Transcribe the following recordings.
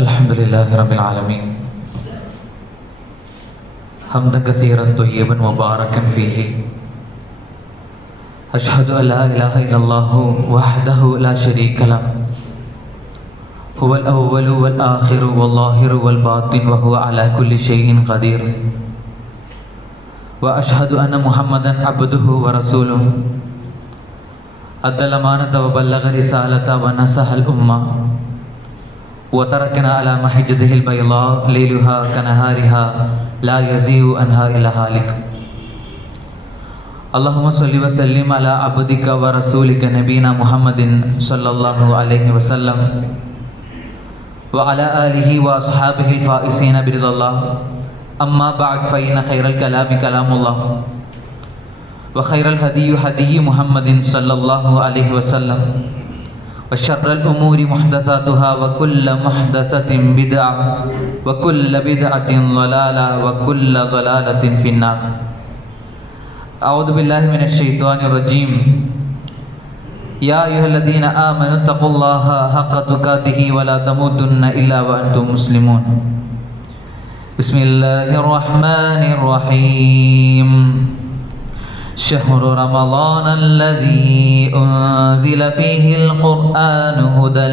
الحمد لله رب العالمين حمدا كثيرا طيبا مباركا فيه أشهد أن لا إله إلا الله وحده لا شريك له هو الأول والآخر والظاهر والباطن وهو على كل شيء قدير وأشهد أن محمدا عبده ورسوله أدى الأمانة وبلغ رسالة ونصح الأمة وتركنا على محجته البيضاء ليلها كنهارها لا يزيغ عنها إلا هالك اللهم صل وسلم على عبدك ورسولك نبينا محمد صلى الله عليه وسلم وعلى آله وأصحابه الفائزين برضا الله أما بعد فإن خير الكلام كلام الله وخير الهدي هدي محمد صلى الله عليه وسلم وشر الأمور محدثاتها وكل محدثة بدعة وكل بدعة ضلالة وكل ضلالة في النار أعوذ بالله من الشيطان الرجيم يا أيها الذين آمنوا اتقوا الله حق تقاته ولا تموتن إلا وأنتم مسلمون بسم الله الرحمن الرحيم شهر رمضان الذي أنزل فيه القرآن هدى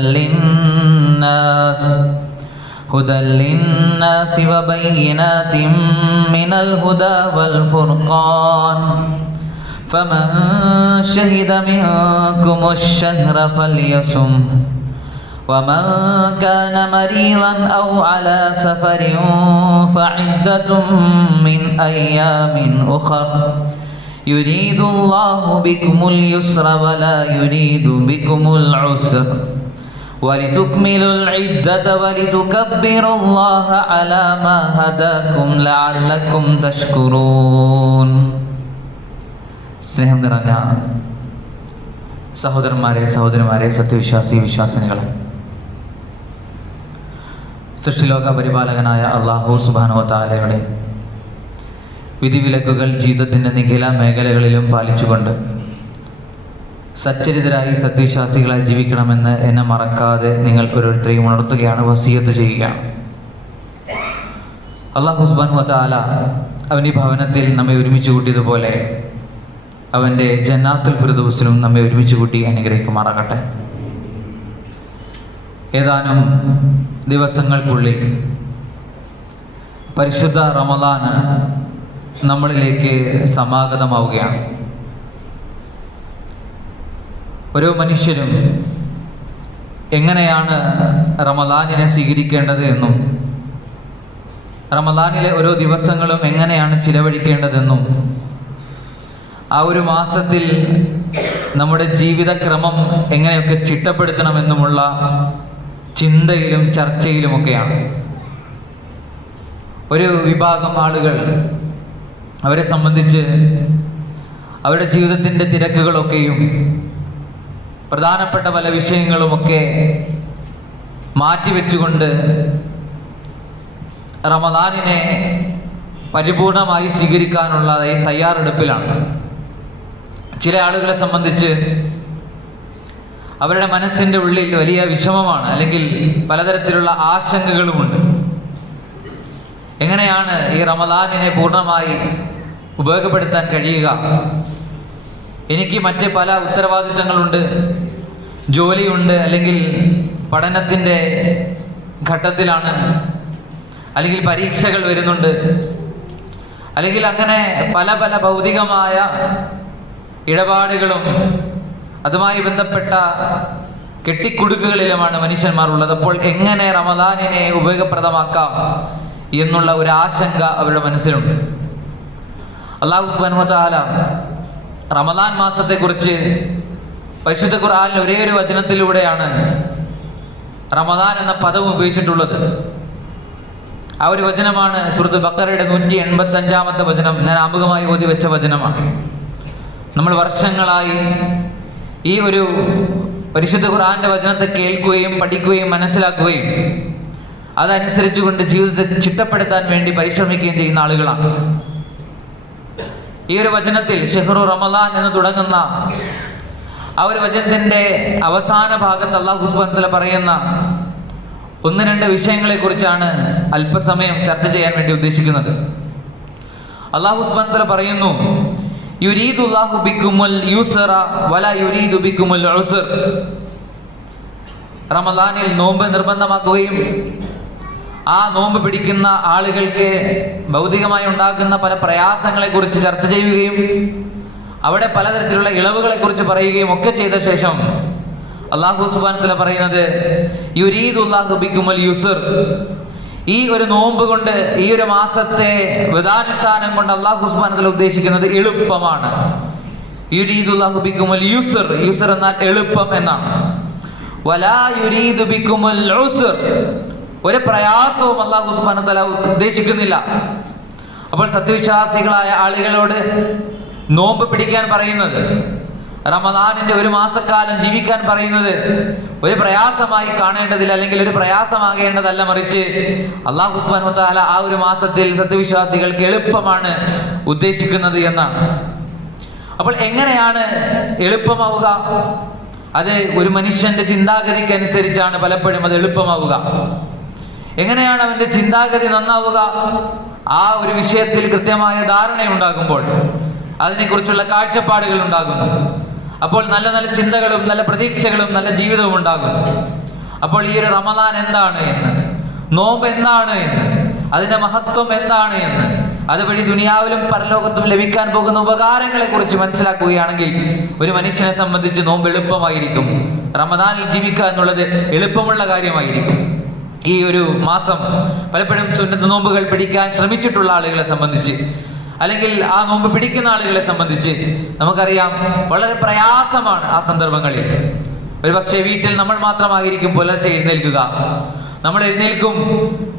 للناس وبينات من الهدى والفرقان فمن شهد منكم الشهر فليصم ومن كان مريضا أو على سفر فعدة من أيام أخر يريد الله بكم اليسر ولا يريد بكم العسر ولتكملوا العدة ولتكبروا الله على ما هداكم لعلكم تشكرون. സ്നേഹം നിറഞ്ഞ സഹോദരന്മാരെ സഹോദരിമാരെ സത്യവിശ്വാസി വിശ്വാസിനികളെ, സൃഷ്ടിലോക പരിപാലകനായ അല്ലാഹു സുബ്ഹാനഹു വ തആലയുടെ വിധിവിലക്കുകൾ ജീവിതത്തിൻ്റെ നിഖില മേഖലകളിലും പാലിച്ചുകൊണ്ട് സച്ചരിതരായി സത്യവിശ്വാസികളായി ജീവിക്കണമെന്ന് എന്നെ മറക്കാതെ നിങ്ങൾ ഓരോരുത്തരെയും ഉണർത്തുകയാണ്, വസിയത്ത് ചെയ്യുകയാണ്. അല്ലാഹു സുബ്ഹാനഹു വ തആല അവൻ്റെ ഭവനത്തിൽ നമ്മെ ഒരുമിച്ച് കൂട്ടിയതുപോലെ അവൻ്റെ ജന്നാത്തുൽ ഫിർദൗസിലും നമ്മെ ഒരുമിച്ച് കൂട്ടി അനുഗ്രഹിക്കുമാറാകട്ടെ. ഏതാനും ദിവസങ്ങൾക്കുള്ളിൽ പരിശുദ്ധ റമദാൻ നമ്മളിലേക്ക് സമാഗതമാവുകയാണ്. ഓരോ മനുഷ്യരും എങ്ങനെയാണ് റമദാനിനെ സ്വീകരിക്കേണ്ടത് എന്നും റമദാനിലെ ഓരോ ദിവസങ്ങളും എങ്ങനെയാണ് ചിലവഴിക്കേണ്ടതെന്നും ആ ഒരു മാസത്തിൽ നമ്മുടെ ജീവിതക്രമം എങ്ങനെയൊക്കെ ചിട്ടപ്പെടുത്തണമെന്നുമുള്ള ചിന്തയിലും ചർച്ചയിലുമൊക്കെയാണ്. ഒരു വിഭാഗം ആളുകൾ അവരെ സംബന്ധിച്ച് അവരുടെ ജീവിതത്തിൻ്റെ തിരക്കുകളൊക്കെയും പ്രധാനപ്പെട്ട പല വിഷയങ്ങളുമൊക്കെ മാറ്റിവെച്ചുകൊണ്ട് റമദാനിനെ പരിപൂർണമായി സ്വീകരിക്കാനുള്ള തയ്യാറെടുപ്പിലാണ്. ചില ആളുകളെ സംബന്ധിച്ച് അവരുടെ മനസ്സിൻ്റെ ഉള്ളിൽ വലിയ വിഷമമാണ്, അല്ലെങ്കിൽ പലതരത്തിലുള്ള ആശങ്കകളുമുണ്ട്. എങ്ങനെയാണ് ഈ റമദാനിനെ പൂർണ്ണമായി ഉപയോഗപ്പെടുത്താൻ കഴിയുക? എനിക്ക് മറ്റ് പല ഉത്തരവാദിത്തങ്ങളുണ്ട്, ജോലിയുണ്ട്, അല്ലെങ്കിൽ പഠനത്തിൻ്റെ ഘട്ടത്തിലാണ്, അല്ലെങ്കിൽ പരീക്ഷകൾ വരുന്നുണ്ട്, അല്ലെങ്കിൽ അങ്ങനെ പല പല ഭൗതികമായ ഇടപാടുകളും അതുമായി ബന്ധപ്പെട്ട കെട്ടിക്കുടുക്കുകളിലുമാണ് മനുഷ്യന്മാർ ഉള്ളത്. അപ്പോൾ എങ്ങനെ റമദാനിനെ ഉപയോഗപ്രദമാക്കാം എന്നുള്ള ഒരു ആശങ്ക അവരുടെ മനസ്സിലുണ്ട്. അല്ലാഹു സുബ്ഹാനഹു വ തആല റമദാൻ മാസത്തെക്കുറിച്ച് പരിശുദ്ധ ഖുർആനിൽ ഒരേ ഒരു വചനത്തിലൂടെയാണ് റമദാൻ എന്ന പദം ഉപയോഗിച്ചിട്ടുള്ളത്. ആ ഒരു വചനമാണ് സൂറത്തുൽ ബഖറയുടെ 185-ാമത്തെ വചനം. ഞാൻ ആമുഖമായി ഓതി വെച്ച വചനമാണ്. നമ്മൾ വർഷങ്ങളായി ഈ ഒരു പരിശുദ്ധ ഖുർആന്റെ വചനത്തെ കേൾക്കുകയും പഠിക്കുകയും മനസ്സിലാക്കുകയും അതനുസരിച്ചുകൊണ്ട് ജീവിതത്തെ ചിട്ടപ്പെടുത്താൻ വേണ്ടി പരിശ്രമിക്കുകയും ചെയ്യുന്ന ആളുകളാണ്. ഈ ഒരു വചനത്തിൽ ഷഹ്റു റമദാൻ എന്ന് തുടങ്ങുന്ന ആ ഒരു വചനത്തിന്റെ അവസാന ഭാഗത്ത് അല്ലാഹു സുബ്ഹാനഹു വ തആല പറയുന്ന ഒന്ന് രണ്ട് വിഷയങ്ങളെ കുറിച്ചാണ് അല്പസമയം ചർച്ച ചെയ്യാൻ വേണ്ടി ഉദ്ദേശിക്കുന്നത്. അല്ലാഹു സുബ്ഹാനഹു വ തആല പറയുന്നു, യുരീദുല്ലാഹു ബിക്കുമുൽ യുസ്റ വലാ യുരീദു ബിക്കുമുൽ ഉസ്ർ. റമദാനിൽ നോമ്പ് നിർബന്ധമാക്കുകയും ആ നോമ്പ് പിടിക്കുന്ന ആളുകൾക്ക് ഭൗതികമായി ഉണ്ടാകുന്ന പല പ്രയാസങ്ങളെ കുറിച്ച് ചർച്ച ചെയ്യുകയും അവിടെ പലതരത്തിലുള്ള ഇളവുകളെ കുറിച്ച് പറയുകയും ഒക്കെ ചെയ്ത ശേഷം അല്ലാഹു സുബ്ഹാനഹു വ തആല പറയുന്നത്, യുരീദുല്ലാഹു ബിക്കുമുൽ യുസ്ർ. ഈ ഒരു നോമ്പ് കൊണ്ട്, ഈ ഒരു മാസത്തെ വ്രതാനുഷ്ഠാനം കൊണ്ട് അല്ലാഹു സുബ്ഹാനഹു വ തആല ഉദ്ദേശിക്കുന്നത് എളുപ്പമാണ്. യുരീദുല്ലാഹു ബിക്കുമുൽ യുസ്ർ. യുസ്ർ എന്നാൽ എളുപ്പം എന്നാണ്. വലാ യുരീദു ബിക്കുമുൽ ഉസ്ർ. ഒരു പ്രയാസവും അല്ലാഹു സുബ്ഹാനഹു വ തആല ഉദ്ദേശിക്കുന്നില്ല. അപ്പോൾ സത്യവിശ്വാസികളായ ആളുകളോട് നോമ്പ് പിടിക്കാൻ പറയുന്നത്, റമദാനിന്റെ ഒരു മാസക്കാലം ജീവിക്കാൻ പറയുന്നത് ഒരു പ്രയാസമായി കാണേണ്ടതില്ല, അല്ലെങ്കിൽ ഒരു പ്രയാസമാകേണ്ടതല്ല, മറിച്ച് അല്ലാഹു സുബ്ഹാനഹു വ തആല ആ ഒരു മാസത്തിൽ സത്യവിശ്വാസികൾക്ക് എളുപ്പമാണ് ഉദ്ദേശിക്കുന്നത് എന്നാണ്. അപ്പോൾ എങ്ങനെയാണ് എളുപ്പമാവുക? അത് ഒരു മനുഷ്യന്റെ ചിന്താഗതിക്ക് അനുസരിച്ചാണ് പലപ്പോഴും അത് എളുപ്പമാവുക. എങ്ങനെയാണ് അവന്റെ ചിന്താഗതി നന്നാവുക? ആ ഒരു വിഷയത്തിൽ കൃത്യമായ ധാരണയുണ്ടാകുമ്പോൾ, അതിനെക്കുറിച്ചുള്ള കാഴ്ചപ്പാടുകൾ ഉണ്ടാകുന്നു. അപ്പോൾ നല്ല നല്ല ചിന്തകളും നല്ല പ്രതീക്ഷകളും നല്ല ജീവിതവും ഉണ്ടാകും. അപ്പോൾ ഈ ഒരു റമദാൻ എന്താണ് എന്ന്, നോമ്പ് എന്താണ് എന്ന്, അതിന്റെ മഹത്വം എന്താണ് എന്ന്, അതുവഴി ദുനിയാവിലും പരലോകത്തും ലഭിക്കാൻ പോകുന്ന ഉപകാരങ്ങളെ കുറിച്ച് മനസ്സിലാക്കുകയാണെങ്കിൽ ഒരു മനുഷ്യനെ സംബന്ധിച്ച് നോമ്പ് എളുപ്പമായിരിക്കും. റമദാനിൽ ജീവിക്കുക എന്നുള്ളത് എളുപ്പമുള്ള കാര്യമായിരിക്കും. ഈ ഒരു മാസം പലപ്പോഴും സുന്നത്ത് നോമ്പുകൾ പിടിക്കാൻ ശ്രമിച്ചിട്ടുള്ള ആളുകളെ സംബന്ധിച്ച്, അല്ലെങ്കിൽ ആ നോമ്പ് പിടിക്കുന്ന ആളുകളെ സംബന്ധിച്ച് നമുക്കറിയാം, വളരെ പ്രയാസമാണ് ആ സന്ദർഭങ്ങളിൽ. ഒരുപക്ഷെ വീട്ടിൽ നമ്മൾ മാത്രമായിരിക്കും പുലർച്ചെ എഴുന്നേൽക്കുക. നമ്മൾ എഴുന്നേൽക്കും,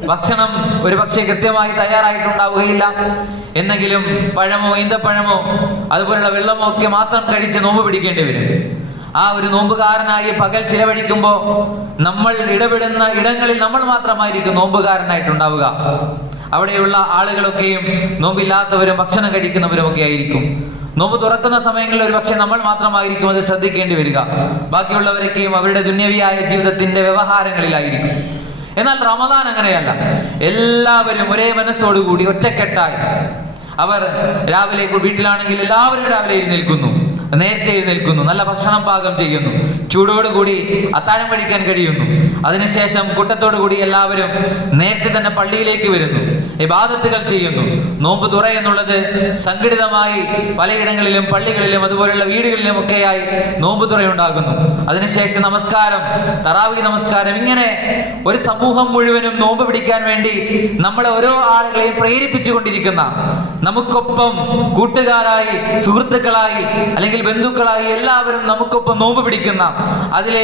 ഭക്ഷണം ഒരുപക്ഷെ കൃത്യമായി തയ്യാറായിട്ടുണ്ടാവുകയില്ല. എന്നെങ്കിലും പഴമോ ഈന്തപ്പഴമോ അതുപോലുള്ള വെള്ളമോ ഒക്കെ മാത്രം കഴിച്ച് നോമ്പ് പിടിക്കേണ്ടി വരും. ആ ഒരു നോമ്പുകാരനായി പകൽ ചിലവഴിക്കുമ്പോൾ നമ്മൾ ഇടപെടുന്ന ഇടങ്ങളിൽ നമ്മൾ മാത്രമായിരിക്കും നോമ്പുകാരനായിട്ടുണ്ടാവുക. അവിടെയുള്ള ആളുകളൊക്കെയും നോമ്പില്ലാത്തവരും ഭക്ഷണം കഴിക്കുന്നവരും ഒക്കെ ആയിരിക്കും. നോമ്പ് തുറക്കുന്ന സമയങ്ങളിൽ ഒരു പക്ഷെ നമ്മൾ മാത്രമായിരിക്കും അത് ശ്രദ്ധിക്കേണ്ടി വരിക. ബാക്കിയുള്ളവരൊക്കെയും അവരുടെ ദുന്യവിയായ ജീവിതത്തിന്റെ വ്യവഹാരങ്ങളിലായിരിക്കും. എന്നാൽ റമദാൻ അങ്ങനെയല്ല. എല്ലാവരും ഒരേ മനസ്സോടുകൂടി ഒറ്റക്കെട്ടായി അവർ രാവിലെ, വീട്ടിലാണെങ്കിൽ എല്ലാവരും രാവിലെ എഴുന്നേൽക്കുന്നു, നേരത്തെ എഴുന്നേൽക്കുന്നു, നല്ല ഭക്ഷണം പാകം ചെയ്യുന്നു, ചൂടോടുകൂടി അത്താഴം കഴിക്കാൻ കഴിയുന്നു. അതിനുശേഷം കൂട്ടത്തോടു കൂടി എല്ലാവരും നേരത്തെ തന്നെ പള്ളിയിലേക്ക് വരുന്നു, ഇബാദത്തുകൾ ചെയ്യുന്നു. നോമ്പ് തുറ എന്നുള്ളത് സംഘടിതമായി പലയിടങ്ങളിലും പള്ളികളിലും അതുപോലുള്ള വീടുകളിലും ഒക്കെയായി നോമ്പ് തുറയുണ്ടാകുന്നു. അതിനുശേഷം നമസ്കാരം, തറാവീഹ് നമസ്കാരം, ഇങ്ങനെ ഒരു സമൂഹം മുഴുവനും നോമ്പ് പിടിക്കാൻ വേണ്ടി നമ്മളെ ഓരോ ആളുകളെയും പ്രേരിപ്പിച്ചുകൊണ്ടിരിക്കുന്ന, നമുക്കൊപ്പം കൂട്ടുകാരായി, സുഹൃത്തുക്കളായി, അല്ലെങ്കിൽ ബന്ധുക്കളായി എല്ലാവരും നമുക്കൊപ്പം നോമ്പ് പിടിക്കുന്ന, അതിലെ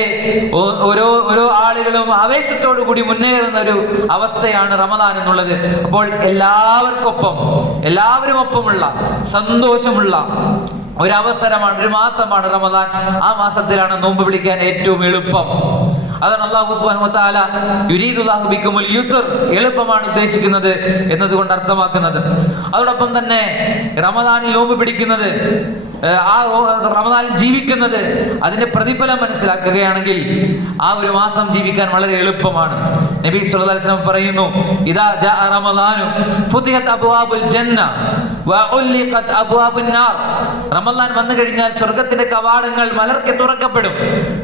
ഓരോ ആളുകളും ആവേശത്തോടു കൂടി മുന്നേറുന്ന ഒരു അവസ്ഥയാണ് റമദാൻ എന്നുള്ളത്. അപ്പോൾ എല്ലാവരും ഒപ്പമുള്ള സന്തോഷമുള്ള ഒരവസരമാണ്, ഒരു മാസമാണ് റമദാൻ. ആ മാസത്തിലാണ് നോമ്പ് പിടിക്കാൻ ഏറ്റവും എളുപ്പം. അതാണ് അല്ലാഹു സുബ്ഹാനഹു വ തആല യുരീദുല്ലാഹു ബിക്കുമുൽ യുസ്ർ, എളുപ്പമാണ് ഉദ്ദേശിക്കുന്നത് എന്നതുകൊണ്ട് അർത്ഥമാക്കുന്നത്. അതോടൊപ്പം തന്നെ റമദാനിൽ നോമ്പ് പിടിക്കുന്നത്, ആ റമദാനിൽ ജീവിക്കുന്നത്, അതിന്റെ പ്രതിഫലം മനസ്സിലാക്കുകയാണെങ്കിൽ ആ ഒരു മാസം ജീവിക്കാൻ വളരെ എളുപ്പമാണ്. നബി സല്ലല്ലാഹു അലൈഹി വസല്ലം പറയുന്നു, ഇദാ ജാഅ റമദാനു ഫുതിഹത് അബ്വാബുൽ ജന്ന വഉല്ലിഖത് അബ്വാബുൻ നാർ. റമദാൻ വന്നു കഴിഞ്ഞാൽ സ്വർഗ്ഗത്തിന്റെ കവാടങ്ങൾ മലർക്കെ തുറക്കപ്പെടും,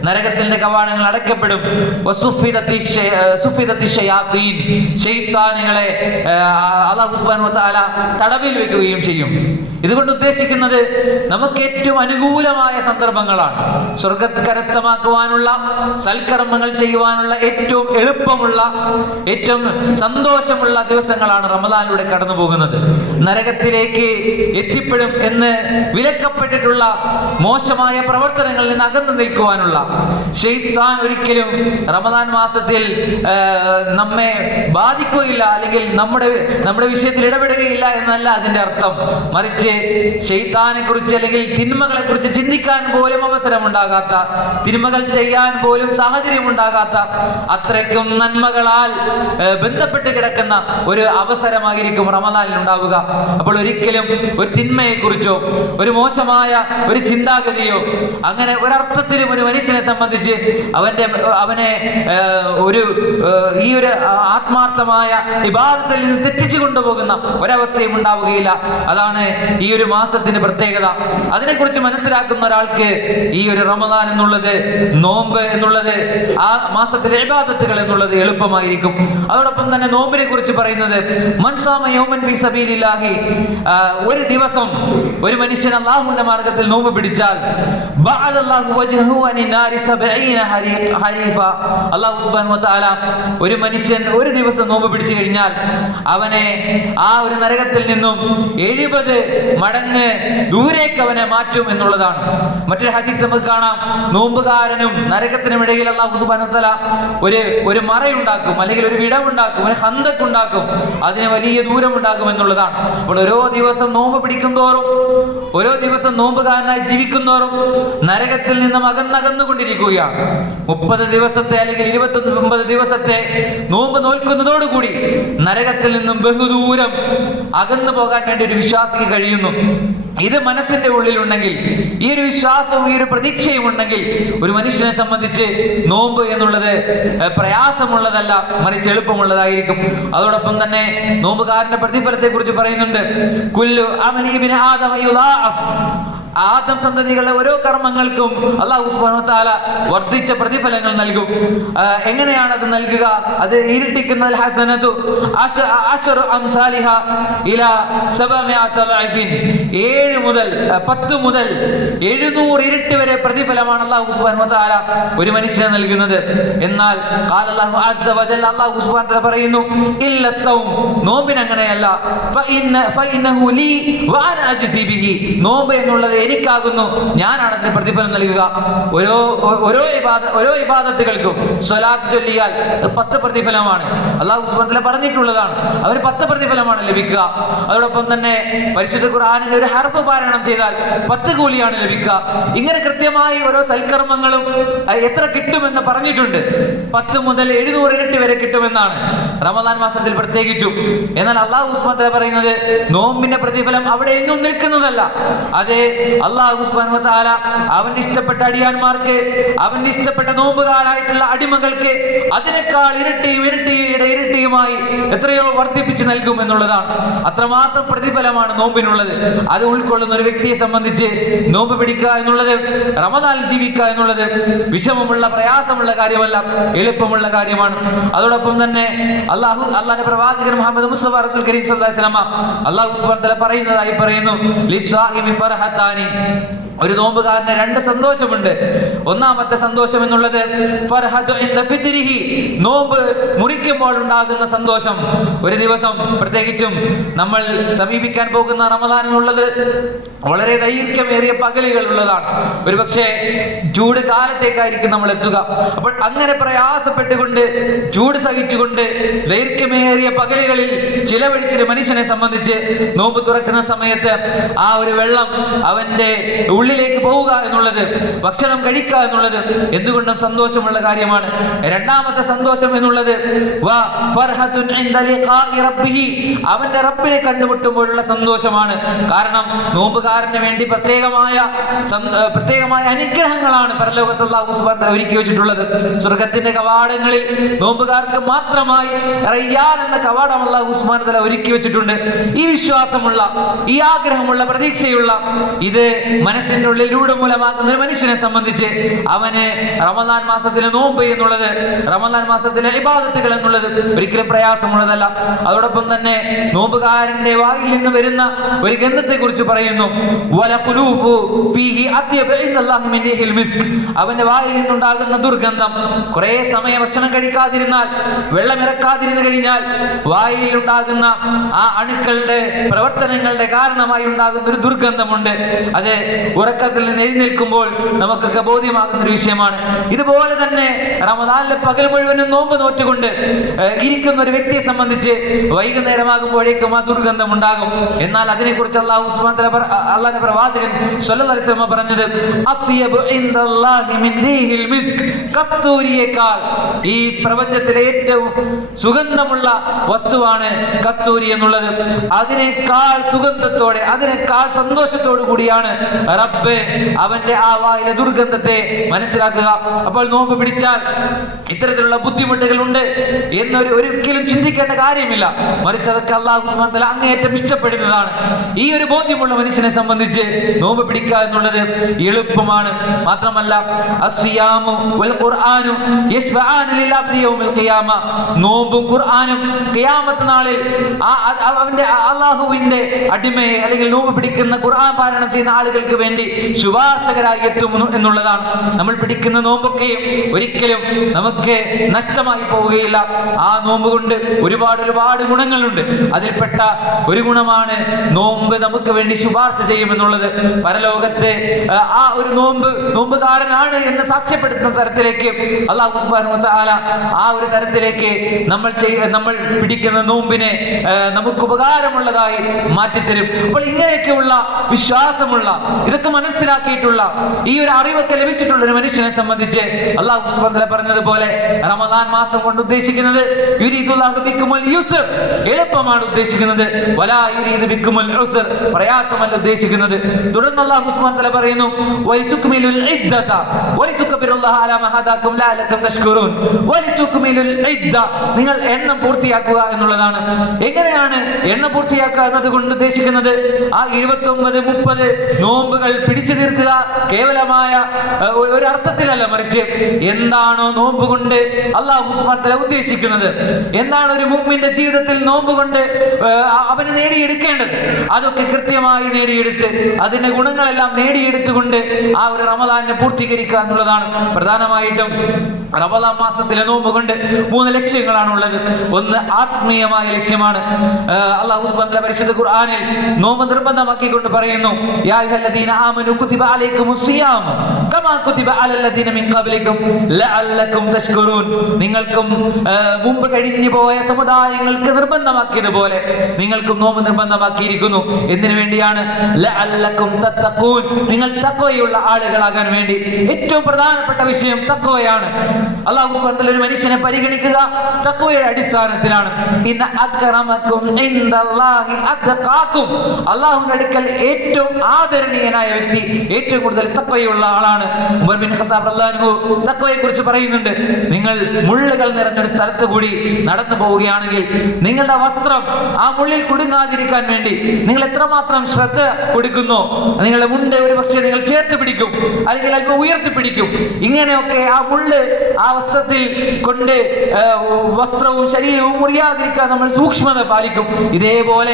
നരകത്തിന്റെ കവാടങ്ങൾ അടയ്ക്കപ്പെടും. ശൈത്താനുകളെ അല്ലാഹു സുബ്ഹാനഹു വ തആല തടവിൽ വെക്കുകയും ചെയ്യും. ഇതുകൊണ്ട് ഉദ്ദേശിക്കുന്നത് നമുക്ക് ഏറ്റവും അനുകൂലമായ സന്ദർഭങ്ങളാണ്. സ്വർഗ്ഗത്തെ കരസ്ഥമാക്കുവാനുള്ള, സൽക്കർമ്മങ്ങൾ ചെയ്യുവാനുള്ള ഏറ്റവും എളുപ്പമുള്ള, ഏറ്റവും സന്തോഷമുള്ള ദിവസങ്ങളാണ് റമദാനിലൂടെ കടന്നു പോകുന്നത്. നരകത്തിലേക്ക് എത്തിപ്പെടും എന്ന് വിലക്കപ്പെട്ടിട്ടുള്ള മോശമായ പ്രവർത്തനങ്ങളിൽ നിന്ന് അകന്നു നിൽക്കുവാനുള്ള, ശൈത്താൻ ഒരിക്കലും റമദാൻ മാസത്തിൽ നമ്മെ ബാധിക്കുകയില്ല, അല്ലെങ്കിൽ നമ്മുടെ വിഷയത്തിൽ ഇടപെടുകയില്ല എന്നല്ല അതിന്റെ അർത്ഥം. മറിച്ച് ശൈത്താനെ കുറിച്ച് അല്ലെങ്കിൽ തിന്മകളെ കുറിച്ച് ചിന്തിക്കാൻ പോലും അവസരമുണ്ടാകാത്ത, തിന്മകൾ ചെയ്യാൻ പോലും സാഹചര്യം ഉണ്ടാകാത്ത, അത്രയ്ക്കും നന്മകളാൽ ബന്ധപ്പെട്ട് കിടക്കുന്ന ഒരു അവസരമായിരിക്കും റമദാനിൽ ഉണ്ടാവുക. അപ്പോൾ ഒരിക്കലും ഒരു തിന്മയെ കുറിച്ചോ ഒരു മോശമായ ഒരു ചിന്താഗതിയോ അങ്ങനെ ഒരർത്ഥത്തിലും ഒരു മനുഷ്യനെ സംബന്ധിച്ച് അവനെ ഈ ഒരു ആത്മാർത്ഥമായ ഇബാദത്തിൽ നിന്ന് തെറ്റിച്ചു കൊണ്ടുപോകുന്ന ഒരവസ്ഥയും ഉണ്ടാവുകയില്ല. അതാണ് ഈ ഒരു മാസത്തിന്റെ പ്രത്യേകത. അതിനെക്കുറിച്ച് മനസ്സിലാക്കുന്ന ഒരാൾക്ക് ഈ ഒരു റമദാൻ എന്നുള്ളത്, നോമ്പ് എന്നുള്ളത്, ആ മാസത്തിലെ ഇബാദത്തുകൾ എന്നുള്ളത് എളുപ്പമായിരിക്കും. അതോടൊപ്പം തന്നെ നോമ്പിനെ കുറിച്ച് പറയുന്നത് ഒരു ദിവസം ഒരു മനുഷ്യൻ അല്ലാഹുവിന്റെ മാർഗത്തിൽ നോമ്പ് പിടിച്ചാൽ ഒരു മനുഷ്യൻ ഒരു ദിവസം നോമ്പ് പിടിച്ചു കഴിഞ്ഞാൽ അവനെ ആ ഒരു നരകത്തിൽ നിന്നും 70 മടങ്ങ് ദൂരേക്ക് അവനെ മാറ്റും എന്നുള്ളതാണ്. മറ്റൊരു ഹദീസ് നമുക്ക് കാണാം, നോമ്പുകാരനും നരകത്തിനും ഇടയിൽ അല്ലാഹു സുബ്ഹാനഹു വ തആല ഒരു മറയുണ്ടാക്കും, അല്ലെങ്കിൽ ഒരു വിടവുണ്ടാക്കും, ഒരു ഖന്ദഖ് ഉണ്ടാക്കും. അതിന് വലിയ ദൂരം ഉണ്ടാകും എന്നുള്ളതാണ്. അപ്പോൾ ഓരോ ദിവസം നോമ്പ് പിടിക്കും തോറും, ഓരോ ദിവസം നോമ്പുകാരനായി ജീവിക്കുന്നോറും നരകത്തിൽ നിന്നും അകന്നകന്നുകൊണ്ടിരിക്കുകയാണ്. 30 ദിവസത്തെ അല്ലെങ്കിൽ 29 ദിവസത്തെ നോമ്പ് നോൽക്കുന്നതോടുകൂടി നരകത്തിൽ നിന്നും ബഹുദൂരം അകന്നു പോകാൻ വേണ്ടി ഒരു വിശ്വാസിക്ക് കഴിയുന്നു. ഇത് മനസ്സിന്റെ ഉള്ളിലുണ്ടെങ്കിൽ, ഈ ഒരു വിശ്വാസവും ഈ ഒരു പ്രതീക്ഷയും ഉണ്ടെങ്കിൽ, ഒരു മനുഷ്യനെ സംബന്ധിച്ച് നോമ്പ് എന്നുള്ളത് പ്രയാസമുള്ളതല്ല, മറിച്ച് എളുപ്പമുള്ളതായിരിക്കും. അതോടൊപ്പം തന്നെ നോമ്പുകാരന്റെ പ്രതിഫലത്തെ കുറിച്ച് പറയുന്നുണ്ട്. കുല്ലു അമലി ഇബ്നു ആദം യുളാഅഫ്, ആദം സന്തതികളുടെ ഓരോ കർമ്മങ്ങൾക്കും അല്ലാഹു സുബ്ഹാനഹു വ തആല വർദ്ധിച്ച പ്രതിഫലങ്ങൾ നൽകും. എങ്ങനെയാണ് അത് നൽകുക? അത് ഇരട്ടിക്കുന്നതിൽ ഹസനതു അശറു അംസാലിഹ ഇലാ 700 ളഅഫിൻ, 10 മുതൽ 700 ഇരട്ടി വരെ പ്രതിഫലമാണ് അല്ലാഹു സുബ്ഹാനഹു വ തആല ഒരു മനുഷ്യന് നൽകുന്നത്. എന്നാൽ ഖാല അല്ലാഹു അസ്സ വ ജല്ല, അല്ലാഹു സുബ്ഹാനഹു വ തആല പറയുന്നു, ഇല്ല സൗം, നോമ്പിന് അങ്ങനെയല്ല. ഫഇന്നഹു ലീ വ അന അജ്സി ബിഹി, നോമ്പ് എന്നുള്ളത് എനിക്കാകുന്നു, ഞാനാണ് അതിന് പ്രതിഫലം നൽകുക. ഓരോ ഇബാദത്തുകൾക്കും സ്വലാത്ത് ചൊല്ലിയാൽ 10 പ്രതിഫലമാണ് അല്ലാഹു സുബ്ഹാനഹു വ തആല പറഞ്ഞിട്ടുള്ളതാണ്. അവർ 10 പ്രതിഫലമാണ് ലഭിക്കുക. അതോടൊപ്പം തന്നെ പരിശുദ്ധ ഖുർആനിൽ ഒരു ഹർഫ് പാരായണം ചെയ്താൽ 10 കൂലിയാണ് ലഭിക്കുക. ഇങ്ങനെ കൃത്യമായി ഓരോ സൽക്കർമ്മങ്ങളും എത്ര കിട്ടുമെന്ന് പറഞ്ഞിട്ടുണ്ട്. 10 മുതൽ 700 ഇരട്ടി വരെ കിട്ടുമെന്നാണ്, റമദാൻ മാസത്തിൽ പ്രത്യേകിച്ചും. എന്നാൽ അല്ലാഹു സുബ്ഹാനഹു വ തആല പറയുന്നത് നോമ്പിന്റെ പ്രതിഫലം അവിടെ എങ്ങും നിൽക്കുന്നതല്ല. അതേ അല്ലാഹു സുബ്ഹാനഹു വ തആല അവന്റെ ഇഷ്ടപ്പെട്ട അടിയാന്മാർക്ക്, അവന്റെ ഇഷ്ടപ്പെട്ട നോമ്പുകാരായിട്ടുള്ള അടിമകൾക്ക് അതിനേക്കാൾ ഇരട്ടിയുമായി എത്രയോ വർദ്ധിപ്പിച്ച് നൽകും എന്നുള്ളതാണ്. അത്രമാത്രം പ്രതിഫലമാണ് നോമ്പിനുള്ളത്. അത് ഉൾക്കൊള്ളുന്ന ഒരു വ്യക്തിയെ സംബന്ധിച്ച് നോമ്പ് പിടിക്കുക എന്നുള്ളത്, റമദാനിൽ ജീവിക്കുക എന്നുള്ളത് വിഷമമുള്ള പ്രയാസമുള്ള കാര്യമല്ല, എളുപ്പമുള്ള കാര്യമാണ്. അതോടൊപ്പം തന്നെ അല്ലാഹുവിന്റെ പ്രവാചകൻ മുഹമ്മദ് മുസ്തഫ റസൂൽ കരീം സല്ലല്ലാഹു അലൈഹി വസല്ലം അല്ലാഹു സുബ്ഹാനഹു വ തആല പറയുന്നതായി പറയുന്നു, ലിസ്സാഇമി ഫർഹത്താനി, ഒരു നോമ്പുകാരന് 2 സന്തോഷമുണ്ട്. ഒന്നാമത്തെ സന്തോഷം എന്നുള്ളത് ഫർഹതു ഇൻദ ഫിത്രിഹി, നോമ്പ് മുറിക്കുമ്പോൾ ഉണ്ടാകുന്ന സന്തോഷം. ഒരു ദിവസം, പ്രത്യേകിച്ചും നമ്മൾ സമീപിക്കാൻ പോകുന്ന റമദാൻ എന്നുള്ളത് വളരെ ദൈർഘ്യമേറിയ പകലുകൾ ഉള്ളതാണ്. ഒരുപക്ഷെ ചൂട് കാലത്തേക്കായിരിക്കും നമ്മൾ എത്തുക. അപ്പോൾ അങ്ങനെ പ്രയാസപ്പെട്ടുകൊണ്ട്, ചൂട് സഹിച്ചുകൊണ്ട് ദൈർഘ്യമേറിയ പകലുകളിൽ ചിലവഴിച്ചൊരു മനുഷ്യനെ സംബന്ധിച്ച് നോമ്പ് തുറക്കുന്ന സമയത്ത് ആ ഒരു വെള്ളം അവന്റെ ഉള്ളിലേക്ക് പോവുക എന്നുള്ളത്, ഭക്ഷണം കഴിക്കുക എന്നുള്ളത് എന്തുകൊണ്ടും സന്തോഷമുള്ള കാര്യമാണ്. രണ്ടാമത്തെ സന്തോഷം എന്നുള്ളത് അവന്റെ റബ്ബിനെ കണ്ടുമുട്ടുമ്പോഴുള്ള സന്തോഷമാണ്. കാരണം നോമ്പുകാരന് വേണ്ടി പ്രത്യേകമായ അനുഗ്രഹങ്ങളാണ് പരലോകത്ത് അല്ലാഹു സുബ്ഹാനഹു വ തആല ഒരുക്കി വെച്ചിട്ടുള്ളത്. സ്വർഗ്ഗത്തിന്റെ കവാടങ്ങളിൽ നോമ്പുകാർക്ക് മാത്രമായി റയ്യാൻ എന്ന കവാടം അല്ലാഹു സുബ്ഹാനഹു വ തആല ഒരുക്കി വെച്ചിട്ടുണ്ട്. ഈ വിശ്വാസമുള്ള, ഈ ആഗ്രഹമുള്ള, പ്രതീക്ഷയുള്ള, ഇത് മനസ്സിന്റെ ഉള്ളിൽ രൂഢമൂലമാക്കുന്ന ഒരു മനുഷ്യനെ സംബന്ധിച്ച് അവന് റമദാൻ മാസത്തിലെ നോമ്പ് എന്നുള്ളത്, റമദാൻ മാസത്തിലെ ഇബാദത്തുകൾ എന്നുള്ളത് ഒരിക്കലും പ്രയാസമുള്ളതല്ല. അതോടൊപ്പം തന്നെ നോമ്പുകാരന്റെ വായിൽ നിന്ന് വരുന്ന ഒരു ഗന്ധത്തെ കുറിച്ച് പറയുന്നു, അവന്റെ വായിൽ നിന്നുണ്ടാകുന്ന ദുർഗന്ധം. കുറെ സമയം ഭക്ഷണം കഴിക്കാതിരുന്നാൽ, വെള്ളം ഇറക്കാതിരുന്നു കഴിഞ്ഞാൽ വായിൽ ഉണ്ടാകുന്ന ആ അണുക്കളുടെ പ്രവർത്തനങ്ങളുടെ കാരണമായി ഉണ്ടാകുന്ന ഒരു ദുർഗന്ധമുണ്ട്. അത് ഉറക്കത്തിൽ നിന്ന് എഴുന്നേൽക്കുമ്പോൾ നമുക്കൊക്കെ ബോധ്യം ബോധ്യമാകുന്ന ഒരു വിഷയമാണ്. ഇതുപോലെ തന്നെ റമദാനിലെ പകൽ മുഴുവനും നോമ്പ് നോറ്റുകൊണ്ട് ഇരിക്കുന്ന ഒരു വ്യക്തിയെ സംബന്ധിച്ച് വൈകുന്നേരമാകുമ്പോഴേക്കും ആ ദുർഗന്ധം ഉണ്ടാകും. എന്നാൽ അതിനെക്കുറിച്ച് അള്ളാഹുവിന്റെ പ്രവാചകൻ സ്വല്ലല്ലാഹു അലൈഹി വസല്ലം പറഞ്ഞത്, അത്യബു ഇൻദല്ലാഹി മിൻ റീഹിൽ മിസ്ക്, കസ്തൂരിയേക്കാൾ ഈ പ്രപഞ്ചത്തിലെ ഏറ്റവും സുഗന്ധമുള്ള വസ്തുവാണ് കസ്തൂരി എന്നുള്ളത്. അതിനേക്കാൾ സുഗന്ധത്തോടെ, അതിനേക്കാൾ സന്തോഷത്തോടു കൂടിയാണ് റബ്ബ് അവന്റെ ആ വായിലെ ദുർഗന്ധത്തെ മനസ്സിലാക്കുക. അപ്പോൾ നോമ്പ് പിടിച്ചാൽ ഇത്തരത്തിലുള്ള ബുദ്ധിമുട്ടുകൾ ഉണ്ട് എന്നൊരു ഒരിക്കലും ചിന്തിക്കേണ്ട കാര്യമില്ല. മറിച്ച് അതൊക്കെ അല്ലാഹു സുബ്ഹാനഹു വ തആല അങ്ങേയറ്റം ഇഷ്ടപ്പെടുന്നതാണ്. ഈ ഒരു ബോധ്യമുള്ള മനുഷ്യനെ സംബന്ധിച്ച് നോമ്പ് പിടിക്കുക എന്നുള്ളത് എളുപ്പമാണ്. മാത്രമല്ല അസ്സിയാമു വൽ ഖുർആനു യശ്ഫഅാന ലിൽ അബ്ദി യൗമൽ ഖിയാമ, നോമ്പും ഖുർആനും ഖിയാമത്ത് നാളിൽ അവന്റെ അല്ലാഹുവിന്റെ അടിമയെ അല്ലെങ്കിൽ നോമ്പ് പിടിക്കുന്ന ഖുർആൻ പാരായണം ചെയ്യുന്ന ആളുകൾക്ക് വേണ്ടി ശുപാർശകരായി എത്തും എന്നുള്ളതാണ്. നമ്മൾ പിടിക്കുന്ന നോമ്പൊക്കെയും ഒരിക്കലും നമുക്ക് നഷ്ടമായി പോവുകയില്ല. ആ നോമ്പ് കൊണ്ട് ഒരുപാട് ഗുണങ്ങളുണ്ട്. അതിൽപ്പെട്ട ഒരു ഗുണമാണ് നോമ്പ് നമുക്ക് വേണ്ടി ശുപാർശ ചെയ്യുമെന്നുള്ളത്. പരലോകത്തെ ആ ഒരു നോമ്പുകാരനാണ് എന്ന് സാക്ഷ്യപ്പെടുത്തുന്ന തരത്തിലേക്ക് അല്ലാഹു സുബ്ഹാനഹു വ തആല ആ ഒരു തരത്തിലേക്ക് നമ്മൾ പിടിക്കുന്ന നോമ്പിനെ നമുക്ക് ഉപകാരമുള്ളതായി മാറ്റിത്തരും. അപ്പോൾ ഇങ്ങനെയൊക്കെയുള്ള വിശ്വാസമുള്ള, ഇതൊക്കെ മനസ്സിലാക്കിയിട്ടുള്ള, ഈ ഒരു അറിവൊക്കെ ലഭിച്ചിട്ടുള്ള ഒരു മനുഷ്യനെ സംബന്ധിച്ച് അല്ലാഹു സുബ്ഹാനഹു വ തആല പറഞ്ഞതുപോലെ റമദാൻ മാസം കൊണ്ട് ഉദ്ദേശിക്കുന്നത് യുരീദുല്ലാഹു ബിക്കുമുൽ യുസ്ർ, എളുപ്പമാണ് ഉദ്ദേശിക്കുന്നത്. വലാ യുരീദു ബിക്കുമുൽ ഉസ്ർ, പ്രയാസമല്ല ഉദ്ദേശിക്കുന്നത്. തുടർന്ന് അല്ലാഹു സുബ്ഹാനഹു വ തആല പറയുന്നു, വലിതുക്മിലുൽ ഇദ്ദത വലിതുകബ്ബിറുല്ലാഹ അലാ മാ ഹദാകും ലഅല്ലകും തഷ്കുറൂൻ. വലിതുക്മിലുൽ ഇദ്ദ, നിങ്ങൾ എണ്ണം പൂർത്തിയാക്കുക എന്നുള്ളതാണ്. എങ്ങനെയാണ് എണ്ണം പൂർത്തിയാക്കുക എന്നതുകൊണ്ട് ഉദ്ദേശിക്കുന്നത്? ആ 29, 30 നോമ്പുകൾ പിടിച്ചു തീർക്കുക കേവലമായ ഒരു അർത്ഥത്തിലല്ല, മറിച്ച് എന്താണോ നോമ്പ് കൊണ്ട് അല്ലാഹു സുബ്ഹാനഹു വ തആല ഉദ്ദേശിക്കുന്നത്, എന്താണ് ഒരു മുഅ്മിന്റെ ജീവിതത്തിൽ നോമ്പ് കൊണ്ട് അവന് നേടിയെടുക്കേണ്ടത്, അതൊക്കെ കൃത്യമായി നേടിയെടുത്ത് അതിന്റെ ഗുണങ്ങളെല്ലാം നേടിയെടുത്തുകൊണ്ട് ആ ഒരു റമദാനിനെ പൂർത്തീകരിക്കുക എന്നുള്ളതാണ്. പ്രധാനമായിട്ടും റമദാൻ മാസത്തിലെ നോമ്പ് കൊണ്ട് 3 ലക്ഷ്യങ്ങളാണുള്ളത്. ഒന്ന് ആത്മീയമായ ലക്ഷ്യമാണ്. അല്ലാഹു സുബ്ഹാനഹു വ തആല പരിശുദ്ധ ഖുർആനിൽ നോമ്പ് നിർബന്ധമാക്കിക്കൊണ്ട് പറയുന്നു, യാ അയ്യുഹല്ലദീന ആമനു കുതിബ അലൈക്കുമുസ് സിയാം കമാ കുതിബ അലല്ലദീന മിൻ ഖബ്ലികും ലഅല്ലകും തഷ്കുറൂൻ. നിങ്ങൾക്കും മുമ്പ് കഴിഞ്ഞു പോയ സമുദായങ്ങൾക്ക് നിർബന്ധമാക്കിയതുപോലെ നിങ്ങൾക്കും നോമ്പ് നിർബന്ധമാക്കിയിരിക്കുന്നു. എന്തിനു വേണ്ടിയാണ്? ലഅല്ലകും തത്തഖൂൻ, നിങ്ങൾ തഖ്വയുള്ള ആളുകളാകാൻ വേണ്ടി. ഏറ്റവും പ്രധാനപ്പെട്ട വിഷയം തഖ്വയാണ്. അല്ലാഹു സുബ്ഹാനഹു വ തആല ഒരു മനുഷ്യനെ പരിഗണിക്കുക തഖ്വയുടെ അടിസ്ഥാനത്തിലാണ്. ഇന്ന അക്രമകും ഇൻദല്ലാഹി അത്ഖാകും, അല്ലാഹുവിന്റെ അടുക്കൽ ഏറ്റവും ആദരണീയനായ വ്യക്തി, ഏറ്റവും കൂടുതൽ തഖ്വയുള്ള ആളാണ്. ഉമർ ബിൻ ഖത്താബ് റളിയല്ലാഹു അൻഹു തഖ്വയെ കുറിച്ച് പറയുന്നുണ്ട്, നിങ്ങൾ മുള്ളുകൾ നിറഞ്ഞൊരു സ്ഥലത്ത് കൂടി നടന്നു പോവുകയാണെങ്കിൽ നിങ്ങളുടെ വസ്ത്രം ആ മുള്ളിൽ കുടുങ്ങാതിരിക്കാൻ വേണ്ടി നിങ്ങൾ എത്രമാത്രം ശ്രദ്ധ കൊടുക്കുന്നോ, നിങ്ങളുടെ മുണ്ട് ഒരു പക്ഷേ നിങ്ങൾ ചേർത്ത് പിടിക്കും, അല്ലെങ്കിൽ അല്പം ഉയർത്തി പിടിക്കും. ഇങ്ങനെയൊക്കെ ആ മുള്ള് ആ വസ്ത്രത്തിൽ കൊണ്ട് വസ്ത്രവും ശരീരവും മുറിയാതിരിക്കാൻ നമ്മൾ സൂക്ഷ്മത പാലിക്കും. ഇതേപോലെ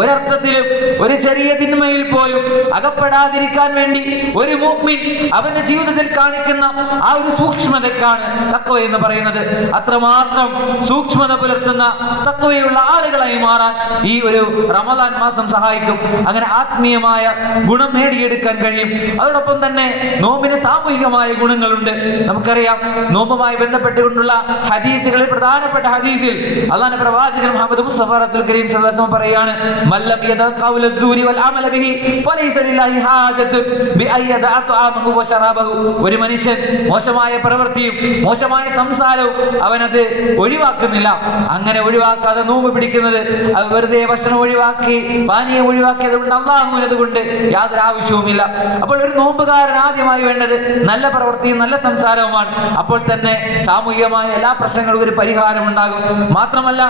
ഒരർത്ഥത്തിലും ഒരു ചെറിയ തിന്മയിൽ പോലും അകപ്പെടാതിരിക്കാൻ വേണ്ടി ഒരു മുഅ്മിൻ അവന്റെ ജീവിതത്തിൽ കാണിക്കുന്ന ആ ഒരു സൂക്ഷ്മതക്കാണ് തഖ്വ എന്ന് പറയുന്നത്. അത്രമാത്രം സൂക്ഷ്മത പുലർത്തുന്ന തഖ്വയുള്ള ആളുകളായി മാറാൻ ഈ ഒരു റമദാൻ മാസം സഹായിക്കും. അങ്ങനെ ആത്മീയമായ ഗുണം നേടിയെടുക്കാൻ കഴിയും. അതോടൊപ്പം തന്നെ നോമ്പിന് സാമൂഹികമായ ഗുണങ്ങളുണ്ട്. നമുക്കറിയാം, നോമ്പുമായി ബന്ധപ്പെട്ടുകൊണ്ടുള്ള ഹദീസുകളിൽ പ്രധാനപ്പെട്ട ഹദീസിൽ അല്ലാഹുവിന്റെ പ്രവാചകൻ മുഹമ്മദ് മുസ്തഫ റസൂൽ കരീം സല്ലല്ലാഹു അലൈഹി വസല്ലം പറയാണ്, മല്ലം യദ ഖൗല സൂരി വൽ അമല ബിഹി ഫലൈസ ലില്ലാഹി ഹാജത്തു ബി അയ്യദ അത്അമഹു വ ശറാബഹു. ഒരു മനുഷ്യൻ മോശമായ പ്രവൃത്തിയും മോശമായ സംസാരവും അവനത് ഒഴിവാക്കുന്നില്ല. അങ്ങനെ ഒഴിവാക്കാതെ നോമ്പ് പിടിക്കുന്നത്, അത് വെറുതെ ഭക്ഷണം ഒഴിവാക്കി പാനീയം ഒഴിവാക്കിയത് കൊണ്ട് അല്ലാഹുവിനത് കൊണ്ട് യാതൊരു ആവശ്യവുമില്ല. അപ്പോൾ ഒരു നോമ്പുകാരൻ ആദ്യമായി വേണ്ടത് നല്ല പ്രവൃത്തിയും നല്ല സംസാരവുമാണ്. അപ്പോൾ തന്നെ സാമൂഹികമായ എല്ലാ പ്രശ്നങ്ങൾക്കും ഒരു പരിഹാരം ഉണ്ടാകും. മാത്രമല്ല,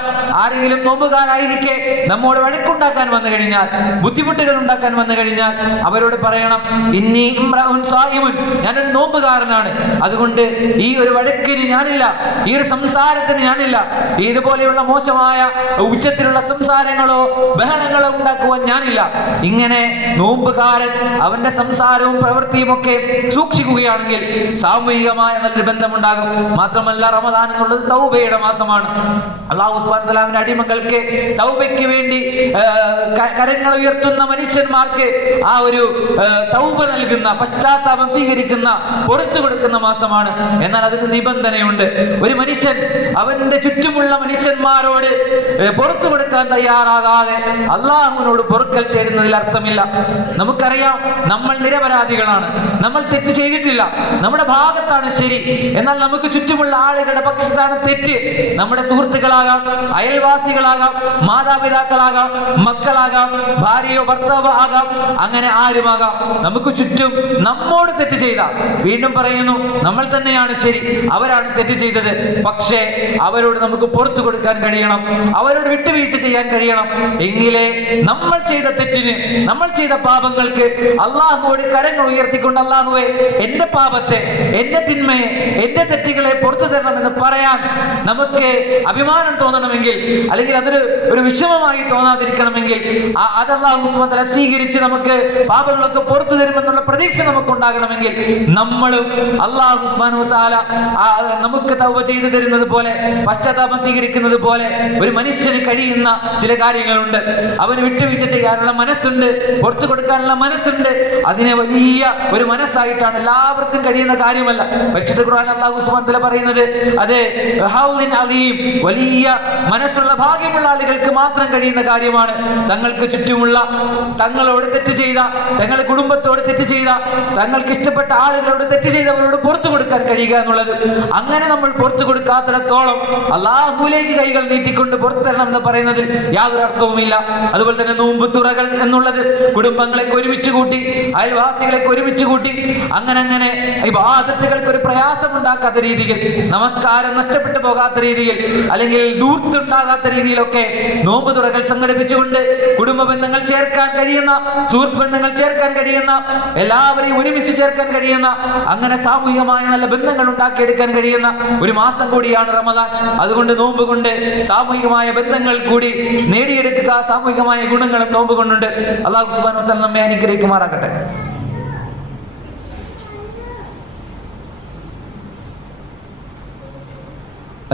ആരെങ്കിലും നോമ്പുകാരായിരിക്കെ നമ്മോട് വഴക്കുണ്ടാക്കാൻ വന്നു കഴിഞ്ഞാൽ, ബുദ്ധിമുട്ടുകൾ ഉണ്ടാക്കാൻ വന്നു കഴിഞ്ഞാൽ അവരോട് പറയണം, ഇന്നി ഇംറഉൻ സായിമുൻ, ഞാനൊരു നോമ്പുകാരനാണ്, അതുകൊണ്ട് ഈ ഒരു വഴക്കിന് ഞാനില്ല, ഈ ഒരു സംസാരത്തിന് ഞാനില്ല, ഇതുപോലെയുള്ള മോശമായ ഉച്ചത്തിലുള്ള സംസാരങ്ങളോ ബഹളങ്ങളോ ഉണ്ടാക്കുവാൻ ഞാനില്ല. ഇങ്ങനെ നോമ്പുകാരൻ അവന്റെ സംസാരവും പ്രവൃത്തിയും ഒക്കെ സൂക്ഷിക്കുകയാണെങ്കിൽ സാമൂഹികമായ നല്ലൊരു ബന്ധമുണ്ടാകും. മാത്രമല്ല, റമദാൻ എന്നുള്ളത് തൗബയുടെ മാസമാണ്. അല്ലാഹു സുബ്ഹാനഹു വ തആല അടിമകൾക്ക് തൗബയ്ക്ക് വേണ്ടി കരങ്ങൾ ഉയർത്തുന്ന മനുഷ്യന്മാർക്ക് ആ ഒരു തൗബ നൽകുന്ന, പശ്ചാത്താപം സ്വീകരിക്കുന്ന സ്വീകരിക്കുന്ന, പുറത്തു കൊടുക്കുന്ന മാസമാണ്. എന്നാൽ അതിന് നിബന്ധനയുണ്ട്. ഒരു മനുഷ്യൻ അവന്റെ ചുറ്റുമുള്ള മനുഷ്യന്മാരോട് പുറത്തു കൊടുക്കാൻ തയ്യാറാകാതെ അള്ളാഹുവിനോട് പൊറുക്കൽ തേടുന്നതിൽ അർത്ഥമില്ല. നമുക്കറിയാം, നമ്മൾ നിരപരാധികളാണ്, നമ്മൾ തെറ്റ് ചെയ്തിട്ടില്ല, നമ്മുടെ ഭാഗത്താണ് ശരി. എന്നാൽ നമുക്ക് ചുറ്റുമുള്ള ആളുകളുടെ പക്ഷത്താണ് തെറ്റ്. നമ്മുടെ സുഹൃത്തുക്കളാകാം, അയൽവാസികളാകാം, മാതാപിതാക്കളാകാം, മക്കളാകാം, ഭാര്യയോ ഭർത്താവോ ആകാം, അങ്ങനെ ആരുമാകാം. നമുക്ക് ചുറ്റും നമ്മോട് തെറ്റ് ചെയ്ത, വീണ്ടും പറയുന്നു, നമ്മൾ തന്നെയാണ് ശരി, അവരാണ് തെറ്റ് ചെയ്തത്. പക്ഷേ അവരോട് നമുക്ക് പുറത്തു കൊടുക്കാൻ കഴിയണം, അവരോട് വിട്ടുവീഴ്ച ചെയ്യാൻ കഴിയണം. എങ്കിലേ നമ്മൾ ചെയ്ത തെറ്റിന്, നമ്മൾ ചെയ്ത പാപങ്ങൾക്ക് അള്ളാഹുവോട് കരങ്ങൾ ഉയർത്തിക്കൊണ്ട്, അള്ളാഹുവെ എന്റെ പാപത്തെ, എന്റെ തിന്മയെ, എന്റെ തെറ്റുകളെ പുറത്തു തരണമെന്ന് പറയാൻ നമുക്ക് അഭിമാനം തോന്നണമെങ്കിൽ, അല്ലെങ്കിൽ അതൊരു വിഷമമായി തോന്നാതിരിക്കണമെങ്കിൽ, അത് അല്ലാഹു സുബ്ഹാനഹു വ തആല സ്വീകരിച്ച് നമുക്ക് പാപങ്ങളൊക്കെ പുറത്തു തരുമെന്നുള്ള പ്രതീക്ഷ നമുക്ക് ഉണ്ടാകണമെങ്കിൽ നമ്മളും അല്ലാഹു സുബ്ഹാനഹു വ തആല നമുക്ക് തൗബ ചെയ്തു തരുന്നത് പോലെ, പശ്ചാത്താപം സ്വീകരിക്കുന്നത് പോലെ ഒരു മനുഷ്യന് കഴിയുന്ന ചില കാര്യങ്ങളുണ്ട്. അവന് വിട്ടുവീഴ്ച ചെയ്യാനുള്ള മനസ്സുണ്ട്, പുറത്തു കൊടുക്കാനുള്ള മനസ്സുണ്ട്. അതിനെ വലിയ ഒരു മനസ്സായിട്ടാണ്, എല്ലാവർക്കും കഴിയുന്ന കാര്യമല്ല. പരിശുദ്ധ ഖുർആനിൽ അല്ലാഹു സുബ്ഹാനഹു വ തആല പറയുന്നത് അത് ഹൗദിൻ അലീം, വലിയ മനസ്സുള്ള ഭാഗ്യമുള്ള ആളുകൾക്ക് മാത്രം കഴിയുന്ന കാര്യമാണ്. തങ്ങൾക്ക് ചുറ്റുമുള്ള, തങ്ങളോട് തെറ്റ് ചെയ്ത, തങ്ങളുടെ കുടുംബത്തോട് തെറ്റ് ചെയ്ത, തങ്ങൾക്ക് ഇഷ്ടപ്പെട്ട ആളുകളോട് തെറ്റ് ചെയ്തവരോട് പുറത്തു കൊടുക്കാൻ കഴിയുക എന്നുള്ളത്. അങ്ങനെ നമ്മൾ പുറത്തു കൊടുക്കാത്തിടത്തോളം അല്ലാഹുവിലേക്ക് കൈകൾ നീട്ടിക്കൊണ്ട് പുറത്തു തരണം എന്ന് പറയുന്നതിൽ യാതൊരു അർത്ഥവുമില്ല. അതുപോലെ തന്നെ നോമ്പ് തുറകൾ എന്നുള്ളത് കുടുംബങ്ങളെ ഒരുമിച്ച് കൂട്ടി, അയൽവാസികളെ ഒരുമിച്ച് കൂട്ടി, അങ്ങനെ ഇബാദത്തുകൾക്ക് ഒരു പ്രയാസം ഉണ്ടാക്കാത്ത രീതിയിൽ, നമസ്കാരം നഷ്ടപ്പെട്ടു പോകാത്ത രീതിയിൽ, അല്ലെങ്കിൽ ദൂർത്തുണ്ടാകാത്ത രീതിയിലൊക്കെ നോമ്പ് തുറകൾ സംഘടിപ്പിച്ചുകൊണ്ട് കുടുംബ ബന്ധങ്ങൾ ചേർക്കാൻ കഴിയുന്ന, സുഹൃത്ത് ബന്ധങ്ങൾ ചേർക്കാൻ കഴിയുന്ന, എല്ലാവരെയും ഒരുമിച്ച് ചേർക്കാൻ കഴിയുന്ന, അങ്ങനെ സാമൂഹികമായ നല്ല ബന്ധങ്ങൾ ഉണ്ടാക്കിയെടുക്കാൻ കഴിയുന്ന ഒരു മാസം കൂടിയാണ് റമദാൻ. അതുകൊണ്ട് നോമ്പ് കൊണ്ട് സാമൂഹികമായ ബന്ധങ്ങൾ കൂടി നേടിയെടുക്കുക, സാമൂഹികമായ ഗുണങ്ങളും നോമ്പ് കൊണ്ടുണ്ട്. അല്ലാഹു സുബ്ഹാനഹു വ തആല നമ്മെ അനുഗ്രഹിക്കുമാറാകട്ടെ.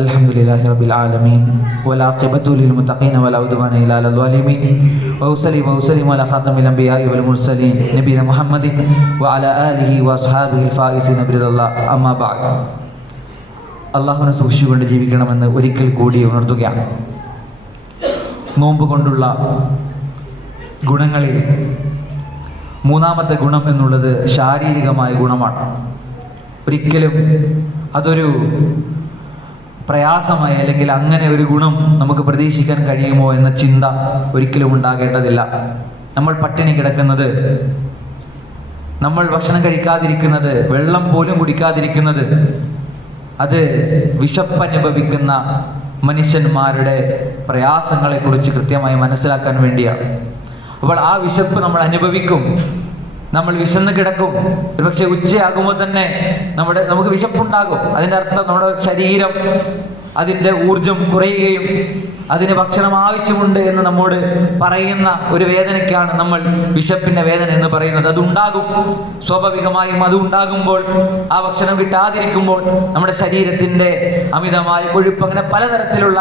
അൽഹംദുലില്ലാഹി റബ്ബിൽ ആലമീൻ വലാഖിബത്തു ലിൽ മുത്തഖീന വലാ ഉദ്വാന ഇല്ലാ അലൽ ളാലിമീൻ വസല്ലിമു അലാ ഖാതമിൽ അംബിയാഇ വൽ മുർസലീൻ നബിയിന മുഹമ്മദിൻ വഅലാ ആലിഹി വഅസ്ഹാബിഹിൽ ഫായിസീന ബിറല്ലാഹ്. അമ്മാ ബഅദ്. അല്ലാഹുവിനെ സൂക്ഷിച്ചുകൊണ്ട് ജീവിക്കണമെന്ന് ഒരിക്കൽ കൂടി ഉണർത്തുകയാണ്. നോമ്പ് കൊണ്ടുള്ള ഗുണങ്ങളിൽ മൂന്നാമത്തെ ഗുണം എന്നുള്ളത് ശാരീരികമായ ഗുണമാണ്. ഒരിക്കലും അതൊരു പ്രയാസമായി, അല്ലെങ്കിൽ അങ്ങനെ ഒരു ഗുണം നമുക്ക് പ്രതീക്ഷിക്കാൻ കഴിയുമോ എന്ന ചിന്ത ഒരിക്കലും ഉണ്ടാകേണ്ടതില്ല. നമ്മൾ പട്ടിണി കിടക്കുന്നത്, നമ്മൾ ഭക്ഷണം കഴിക്കാതിരിക്കുന്നത്, വെള്ളം പോലും കുടിക്കാതിരിക്കുന്നത്, അത് വിശപ്പനുഭവിക്കുന്ന മനുഷ്യന്മാരുടെ പ്രയാസങ്ങളെ കുറിച്ച് കൃത്യമായി മനസ്സിലാക്കാൻ വേണ്ടിയാണ്. അപ്പോൾ ആ വിശപ്പ് നമ്മൾ അനുഭവിക്കും, നമ്മൾ വിശന്ന് കിടക്കും. ഒരുപക്ഷെ ഉച്ചയാകുമ്പോൾ തന്നെ നമുക്ക് വിശപ്പുണ്ടാകും. അതിൻ്റെ അർത്ഥം നമ്മുടെ ശരീരം, അതിൻ്റെ ഊർജം കുറയുകയും അതിന് ഭക്ഷണം ആവശ്യമുണ്ട് എന്ന് നമ്മോട് പറയുന്ന ഒരു വേദനയ്ക്കാണ് നമ്മൾ വിശപ്പിന്റെ വേദന എന്ന് പറയുന്നത്. അതുണ്ടാകും, സ്വാഭാവികമായും. അത് ഉണ്ടാകുമ്പോൾ, ആ ഭക്ഷണം കിട്ടാതിരിക്കുമ്പോൾ നമ്മുടെ ശരീരത്തിന്റെ അമിതമായ കൊഴുപ്പ്, അങ്ങനെ പലതരത്തിലുള്ള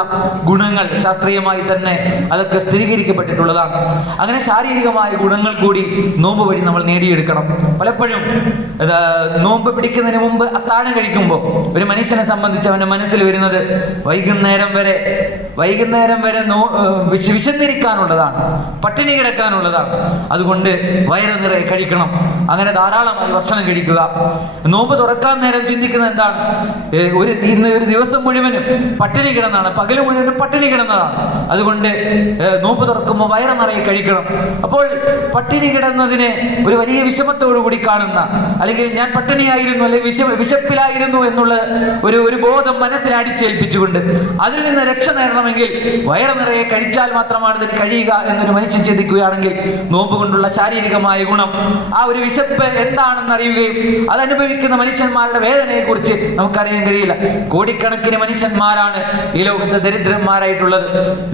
ഗുണങ്ങൾ ശാസ്ത്രീയമായി തന്നെ അതൊക്കെ സ്ഥിരീകരിക്കപ്പെട്ടിട്ടുള്ളതാണ്. അങ്ങനെ ശാരീരികമായ ഗുണങ്ങൾ കൂടി നോമ്പ് വഴി നമ്മൾ നേടിയെടുക്കണം. പലപ്പോഴും നോമ്പ് പിടിക്കുന്നതിന് മുമ്പ് അത്താഴം കഴിക്കുമ്പോൾ ഒരു മനുഷ്യനെ സംബന്ധിച്ച് അവന്റെ മനസ്സിൽ വരുന്നത് വൈകുന്നേരം വരെ വിശന്നിരിക്കാനുള്ളതാണ്, പട്ടിണി കിടക്കാനുള്ളതാണ്. അതുകൊണ്ട് വയറ് നിറയെ കഴിക്കണം, അങ്ങനെ ധാരാളമായി ഭക്ഷണം കഴിക്കുക. നോമ്പ് തുറക്കാൻ നേരം ചിന്തിക്കുന്നത് എന്താണ്? ഇന്ന് ഒരു ദിവസം മുഴുവനും പട്ടിണി കിടന്നാണ്, പകല് മുഴുവനും പട്ടിണി കിടന്നതാണ്. അതുകൊണ്ട് നോമ്പ് തുറക്കുമ്പോൾ വയറ് നിറയെ കഴിക്കണം. അപ്പോൾ പട്ടിണി കിടന്നതിനെ ഒരു വലിയ വിഷമത്തോടു കൂടി കാണുന്ന, അല്ലെങ്കിൽ ഞാൻ പട്ടിണിയായിരുന്നു, അല്ലെങ്കിൽ വിശപ്പിലായിരുന്നു എന്നുള്ള ഒരു ബോധം മനസ്സിൽ അടിച്ചേൽപ്പിച്ചുകൊണ്ട് അതിൽ നിന്ന് രക്ഷ നേടണമെങ്കിൽ വയറ് നിറയെ കഴിച്ചാൽ മാത്രമാണ് ഇതിന് കഴിയുക എന്നൊരു മനുഷ്യൻ ചിന്തിക്കുകയാണെങ്കിൽ നോമ്പ് കൊണ്ടുള്ള ശാരീരികമായ ഗുണം, ആ ഒരു വിശപ്പ് എന്താണെന്ന് അറിയുകയും അതനുഭവിക്കുന്ന മനുഷ്യന്മാരുടെ വേദനയെ കുറിച്ച് നമുക്കറിയാൻ കഴിയില്ല. കോടിക്കണക്കിന് മനുഷ്യന്മാരാണ് ഈ ലോകത്തെ ദരിദ്രന്മാരായിട്ടുള്ളത്.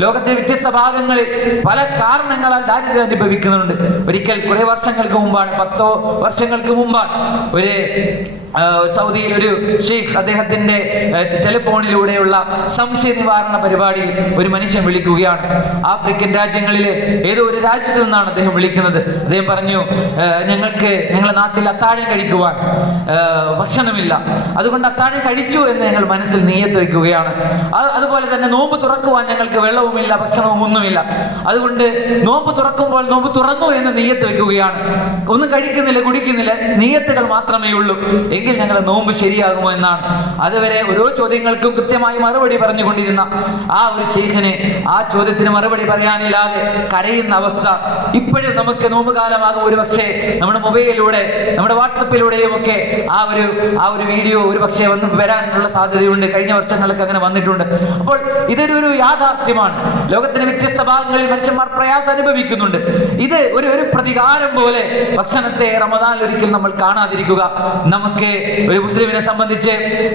ലോകത്തെ വ്യത്യസ്ത ഭാഗങ്ങളിൽ പല കാരണങ്ങളാൽ ദാരിദ്ര്യം അനുഭവിക്കുന്നുണ്ട്. ഒരിക്കൽ കുറെ വർഷങ്ങൾക്ക് മുമ്പാണ്, 10 വർഷങ്ങൾക്ക് മുമ്പാണ്, ഒരു സൗദിയിൽ ഒരു ഷെയ്ഖ് അദ്ദേഹത്തിന്റെ ടെലിഫോണിലൂടെയുള്ള സംശയ നിവാരണ പരിപാടിയിൽ ഒരു മനുഷ്യൻ വിളിക്കുകയാണ്. ആഫ്രിക്കൻ രാജ്യങ്ങളിലെ ഏതോ ഒരു രാജ്യത്ത് നിന്നാണ് അദ്ദേഹം വിളിക്കുന്നത്. അദ്ദേഹം പറഞ്ഞു, ഞങ്ങളുടെ നാട്ടിൽ അത്താഴം കഴിക്കുവാൻ ഭക്ഷണമില്ല, അതുകൊണ്ട് അത്താഴം കഴിച്ചു എന്ന് ഞങ്ങൾ മനസ്സിൽ നിയ്യത്ത് വെക്കുകയാണ്. അതുപോലെ തന്നെ നോമ്പ് തുറക്കുവാൻ ഞങ്ങൾക്ക് വെള്ളവുമില്ല, ഭക്ഷണവും ഒന്നുമില്ല, അതുകൊണ്ട് നോമ്പ് തുറക്കുമ്പോൾ നോമ്പ് തുറന്നു എന്ന് നിയ്യത്ത് വെക്കുകയാണ്. ഒന്നും കഴിക്കുന്നില്ല, കുടിക്കുന്നില്ല, നിയ്യത്തുകൾ മാത്രമേ ഉള്ളൂ. എങ്കിൽ ഞങ്ങളുടെ നോമ്പ് ശരിയാകുമോ എന്നാണ്. അതുവരെ ഓരോ ചോദ്യങ്ങൾക്കും കൃത്യമായി മറുപടി പറഞ്ഞുകൊണ്ടിരുന്ന ആ ഒരു ഷെയ്ഖിനെ ആ ചോദ്യത്തിന് മറുപടി പറയാനില്ലാതെ കരയുന്ന അവസ്ഥ ഇപ്പോഴും നമുക്ക് നോമ്പ് കാലമാകും ഒരു പക്ഷേ നമ്മുടെ മൊബൈലിലൂടെ, നമ്മുടെ വാട്സപ്പിലൂടെയും ഒക്കെ ആ ഒരു വീഡിയോ ഒരു പക്ഷേ വരാനുള്ള സാധ്യതയുണ്ട്. കഴിഞ്ഞ വർഷങ്ങൾക്ക് അങ്ങനെ വന്നിട്ടുണ്ട്. അപ്പോൾ ഇതൊരു യാഥാർത്ഥ്യമാണ്. ലോകത്തിന്റെ വ്യത്യസ്ത ഭാഗങ്ങളിൽ മനുഷ്യന്മാർ പ്രയാസം അനുഭവിക്കുന്നുണ്ട്. ഇത് ഒരു പ്രതികാരം പോലെ ഭക്ഷണത്തെ റമദാനിൽ ഒരിക്കൽ നമ്മൾ കാണാതിരിക്കുക. നമുക്ക് ഒരു മുസ്ലിമിനെ സംബന്ധിച്ച്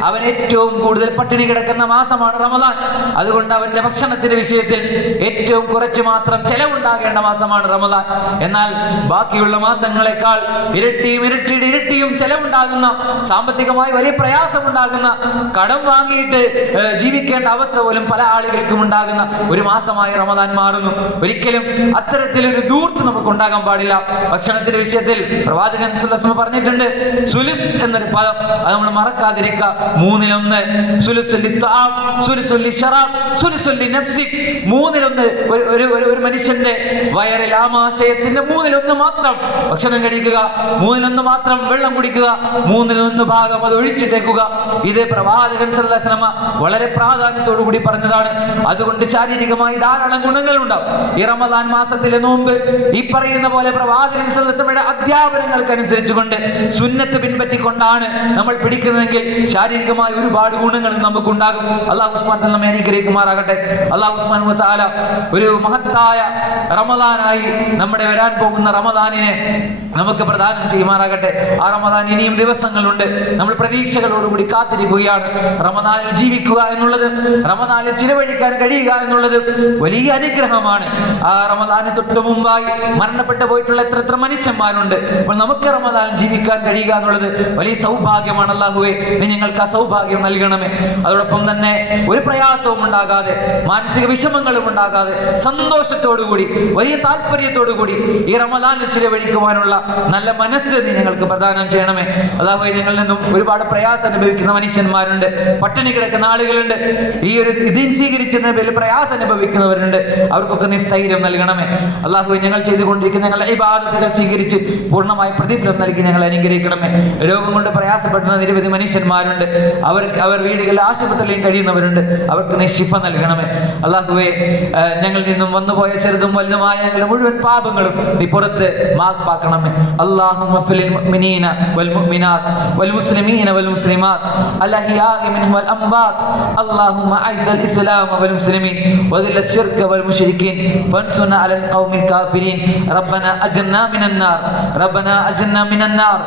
അവൻ ഏറ്റവും കൂടുതൽ പട്ടിണി കിടക്കുന്ന മാസമാണ് റമദാൻ. അതുകൊണ്ട് അവന്റെ ഭക്ഷണത്തിന്റെ വിഷയത്തിൽ ഏറ്റവും കുറച്ച് മാത്രം ചെലവുണ്ടാകേണ്ട മാസമാണ് റമദാൻ. എന്നാൽ ബാക്കിയുള്ള മാസങ്ങളെക്കാൾ ഇരട്ടിയും ചെലവുണ്ടാകുന്ന, സാമ്പത്തികമായി വലിയ പ്രയാസമുണ്ടാകുന്ന, കടം വാങ്ങിയിട്ട് ജീവിക്കേണ്ട അവസ്ഥ പോലും പല ആളുകൾക്കും ഉണ്ടാകുന്ന ഒരു മാസമായി റമദാൻ മാറുന്നു. ഒരിക്കലും അത്തരത്തിലൊരു ദൂർത്ത് നമുക്ക് ഉണ്ടാകാൻ പാടില്ല. ഭക്ഷണത്തിന്റെ വിഷയത്തിൽ പ്രവാചകൻ സല്ലല്ലാഹു അലൈഹി വസല്ലം പറഞ്ഞിട്ടുണ്ട്, സുലുസ് എന്നൊരു പദം അത് നമ്മൾ മറക്കാതിരിക്കുക. 3:1 ഒരു മനുഷ്യന്റെ വയറിൽ ആമാശയത്തിന്റെ 3:1 മാത്രം ഭക്ഷണം കഴിക്കുക, 3:1 മാത്രം വെള്ളം കുടിക്കുക, 3:1 ഭാഗം അത് ഒഴിച്ചിട്ടേക്കുക. ഇത് പ്രവാചകൻ സല്ലല്ലാഹു അലൈഹി വസല്ലം വളരെ പ്രാധാന്യത്തോടു കൂടി പറഞ്ഞതാണ്. അതുകൊണ്ട് ശാരീരികമായി ധാരാളം ഗുണങ്ങൾ ഉണ്ടാവും. ഈ റമദാൻ മാസത്തിലെ നോമ്പ് ഈ പറയുന്ന പോലെ പ്രവാചകൻ സല്ലല്ലാഹു അലൈഹി വസല്ലമയുടെ അധ്യാപനങ്ങൾക്കനുസരിച്ചുകൊണ്ട് സുന്നത്ത് പിൻപറ്റിക്കൊണ്ടാണ് നമ്മൾ പിടിക്കുന്നതെങ്കിൽ ശാരീരികമായ ഒരുപാട് ഗുണങ്ങൾ നമുക്കുണ്ടാകും. അല്ലാഹു സുബ്ഹാനഹു വ തആല നമ്മെ അനുഗ്രഹിക്കുമാറാകട്ടെ. അല്ലാഹു സുബ്ഹാനഹു വ തആല ഒരു മഹത്തായ റമദാനായി നമ്മുടെ വരാൻ പോകുന്ന റമദാനിനെ നമുക്ക് പ്രദാനം ചെയ്യുമാറാകട്ടെ. ആ റമദാൻ ഇനിയും ദിവസങ്ങളുണ്ട്. നമ്മൾ പ്രതീക്ഷകളോടുകൂടി കാത്തിരിക്കുകയാണ്. റമദാനിൽ ജീവിക്കുക എന്നുള്ളത്, റമദാനിൽ ചിലവഴിക്കാൻ കഴിയുക എന്നുള്ളത് വലിയ അനുഗ്രഹമാണ്. ആ റമദാന് തൊട്ട് മുമ്പായി മരണപ്പെട്ടു പോയിട്ടുള്ള എത്ര മനുഷ്യന്മാരുണ്ട്. അപ്പോൾ നമുക്ക് റമദാനിൽ ജീവിക്കാൻ കഴിയുക എന്നുള്ളത് വലിയ സൗഭാഗ്യമാണ്. അല്ലാഹുവേ, നീ ഞങ്ങൾക്ക് ആ സൗഭാഗ്യം നൽകണമേ. അതോടൊപ്പം തന്നെ ഒരു പ്രയാസവും ഉണ്ടാകാതെ, മാനസിക വിഷമങ്ങളും ഉണ്ടാകാതെ, സന്തോഷത്തോടുകൂടി വലിയ താല്പര്യത്തോടുകൂടി ഈ റമദാനിൽ ചിലവഴിക്കുവാനുള്ള നല്ല മനസ്സ് നീ ഞങ്ങൾക്ക് പ്രദാനം ചെയ്യണമേ. അല്ലാഹുവേ, ഞങ്ങളിൽ നിന്നും ഒരുപാട് പ്രയാസം അനുഭവിക്കുന്ന മനുഷ്യന്മാരുണ്ട്, പട്ടിണി കിടക്കുന്ന ആളുകളുണ്ട്, ഈ ഒരു ദീൻ സ്വീകരിച്ചതിന് പേരിൽ പ്രയാസം അനുഭവിക്കുന്നവരുണ്ട്. അവർക്കൊക്കെ നീ സ്ഥൈര്യം നൽകണമേ. അല്ലാഹുവേ, ഞങ്ങൾ ചെയ്തുകൊണ്ടിരിക്കുന്ന ഞങ്ങളുടെ ഇബാദത്തുകൾ സ്വീകരിച്ച് പൂർണ്ണമായി പ്രതിഫലം നൽകി ഞങ്ങൾ അനുഗ്രഹിക്കണമേ. രോഗം കൊണ്ട് പ്രയാസപ്പെടുന്ന നിരവധി മനുഷ്യന്മാരുണ്ട്. അവർ വീടുകളിൽ ആശുപത്രിയിലും കഴിയുന്നവരുണ്ട്. അവർക്ക് നീ ശിഫ നൽകണമേ. അല്ലാഹുവേ, ഞങ്ങളിൽ നിന്നും വന്നുപോയ ചെറുതും വലുതുമായ ഞങ്ങളുടെ മുഴുവൻ പാപങ്ങളും നീ പുറത്ത് മാപ്പാക്കണമേ. അല്ലാഹുമ്മ ഫിൽ മുഅ്മിനീന വൽ മുഅ്മിനാത്ത് വൽ മുസ്ലിമീന വൽ മുസ്ലിമാത്ത് അൽഅഹ്യാഇ മിൻഹും വൽ അംവാത്ത് അല്ലാഹുമ്മ അഇസ്സൽ ഇസ്ലാമ വൽ മുസ്ലിമീൻ വദിൽ അശ്ശിർക വൽ മുശ്രിക്കീൻ ഫൻസുർനാ അലൽ ഖൗമിൽ കാഫിരീൻ റബ്ബനാ അജ്ർനാ മിനൻ നാർ.